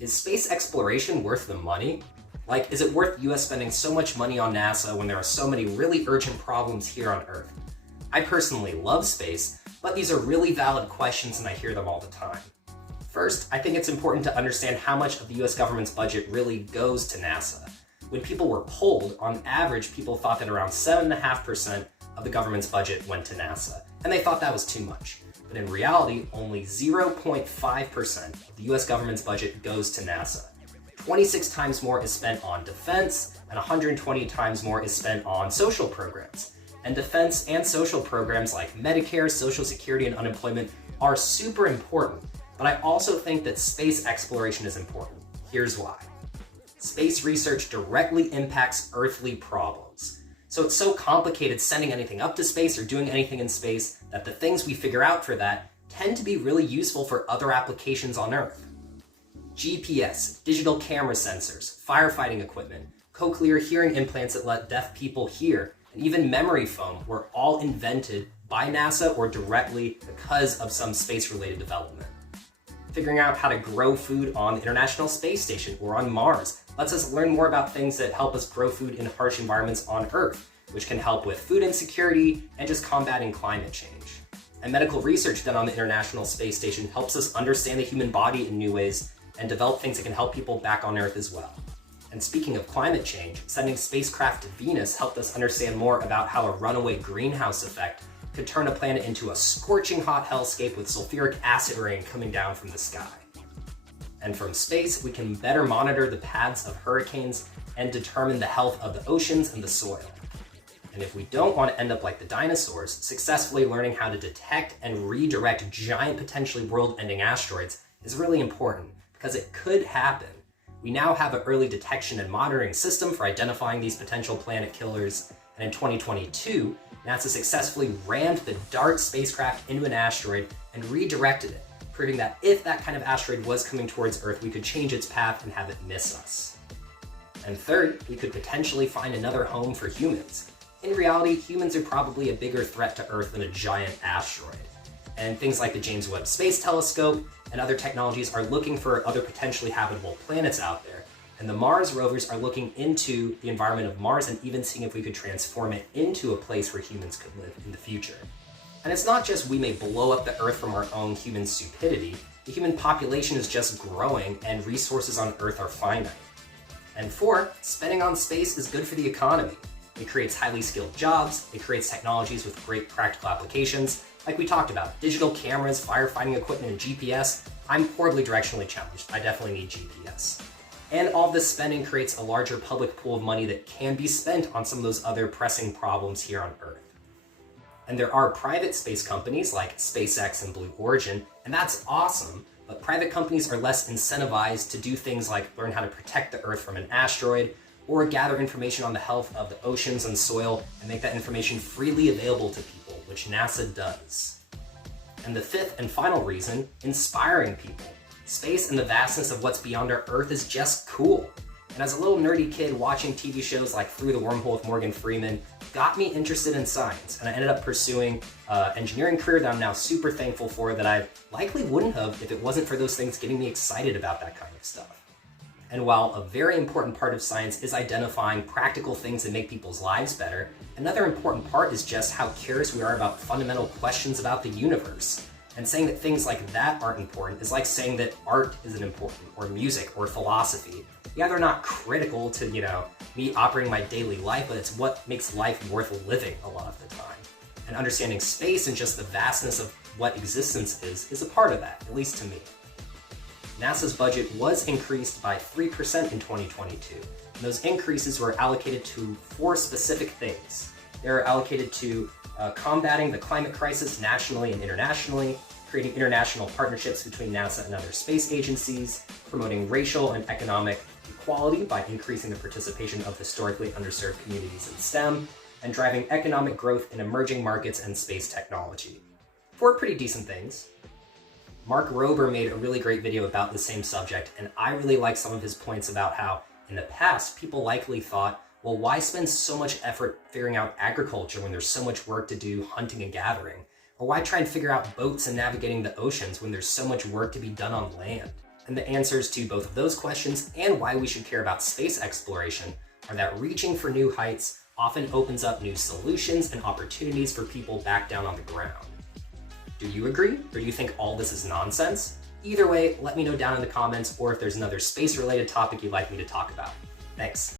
Is space exploration worth the money? Like, is it worth US spending so much money on NASA when there are so many really urgent problems here on Earth? I personally love space, but these are really valid questions and I hear them all the time. First, I think it's important to understand how much of the US government's budget really goes to NASA. When people were polled, on average, people thought that around 7.5% of the government's budget went to NASA, and they thought that was too much. But in reality, only 0.5% of the US government's budget goes to NASA. 26 times more is spent on defense, and 120 times more is spent on social programs. And defense and social programs like Medicare, Social Security, and unemployment are super important, but I also think that space exploration is important. Here's why. Space research directly impacts earthly problems. So it's so complicated sending anything up to space or doing anything in space that the things we figure out for that tend to be really useful for other applications on Earth. GPS, digital camera sensors, firefighting equipment, cochlear hearing implants that let deaf people hear, and even memory foam were all invented by NASA or directly because of some space-related development. Figuring out how to grow food on the International Space Station or on Mars lets us learn more about things that help us grow food in harsh environments on Earth, which can help with food insecurity and just combating climate change. And medical research done on the International Space Station helps us understand the human body in new ways and develop things that can help people back on Earth as well. And speaking of climate change, sending spacecraft to Venus helped us understand more about how a runaway greenhouse effect could turn a planet into a scorching hot hellscape with sulfuric acid rain coming down from the sky. And from space, we can better monitor the paths of hurricanes and determine the health of the oceans and the soil. And if we don't want to end up like the dinosaurs, successfully learning how to detect and redirect giant, potentially world-ending asteroids is really important, because it could happen. We now have an early detection and monitoring system for identifying these potential planet killers, and in 2022, NASA successfully rammed the DART spacecraft into an asteroid and redirected it, proving that if that kind of asteroid was coming towards Earth, we could change its path and have it miss us. And third, we could potentially find another home for humans. In reality, humans are probably a bigger threat to Earth than a giant asteroid. And things like the James Webb Space Telescope and other technologies are looking for other potentially habitable planets out there. And the Mars rovers are looking into the environment of Mars and even seeing if we could transform it into a place where humans could live in the future. And it's not just we may blow up the Earth from our own human stupidity. The human population is just growing and resources on Earth are finite. And four, spending on space is good for the economy. It creates highly skilled jobs, it creates technologies with great practical applications, like we talked about, digital cameras, firefighting equipment, and GPS. I'm horribly directionally challenged. I definitely need GPS. And all this spending creates a larger public pool of money that can be spent on some of those other pressing problems here on Earth. And there are private space companies like SpaceX and Blue Origin, and that's awesome, but private companies are less incentivized to do things like learn how to protect the Earth from an asteroid, or gather information on the health of the oceans and soil and make that information freely available to people, which NASA does. And the fifth and final reason, inspiring people. Space and the vastness of what's beyond our Earth is just cool. And as a little nerdy kid, watching TV shows like Through the Wormhole with Morgan Freeman got me interested in science, and I ended up pursuing an engineering career that I'm now super thankful for, that I likely wouldn't have if it wasn't for those things getting me excited about that kind of stuff. And while a very important part of science is identifying practical things that make people's lives better, another important part is just how curious we are about fundamental questions about the universe. And saying that things like that aren't important is like saying that art isn't important, or music, or philosophy. Yeah, they're not critical to, me operating my daily life, but it's what makes life worth living a lot of the time. And understanding space and just the vastness of what existence is a part of that, at least to me. NASA's budget was increased by 3% in 2022, and those increases were allocated to 4 specific things. They were allocated to combating the climate crisis nationally and internationally, creating international partnerships between NASA and other space agencies, promoting racial and economic equality by increasing the participation of historically underserved communities in STEM, and driving economic growth in emerging markets and space technology. 4 pretty decent things. Mark Rober made a really great video about the same subject, and I really like some of his points about how, in the past, people likely thought, well, why spend so much effort figuring out agriculture when there's so much work to do hunting and gathering? Or why try and figure out boats and navigating the oceans when there's so much work to be done on land? And the answers to both of those questions and why we should care about space exploration are that reaching for new heights often opens up new solutions and opportunities for people back down on the ground. Do you agree, or do you think all this is nonsense? Either way, let me know down in the comments, or if there's another space-related topic you'd like me to talk about. Thanks.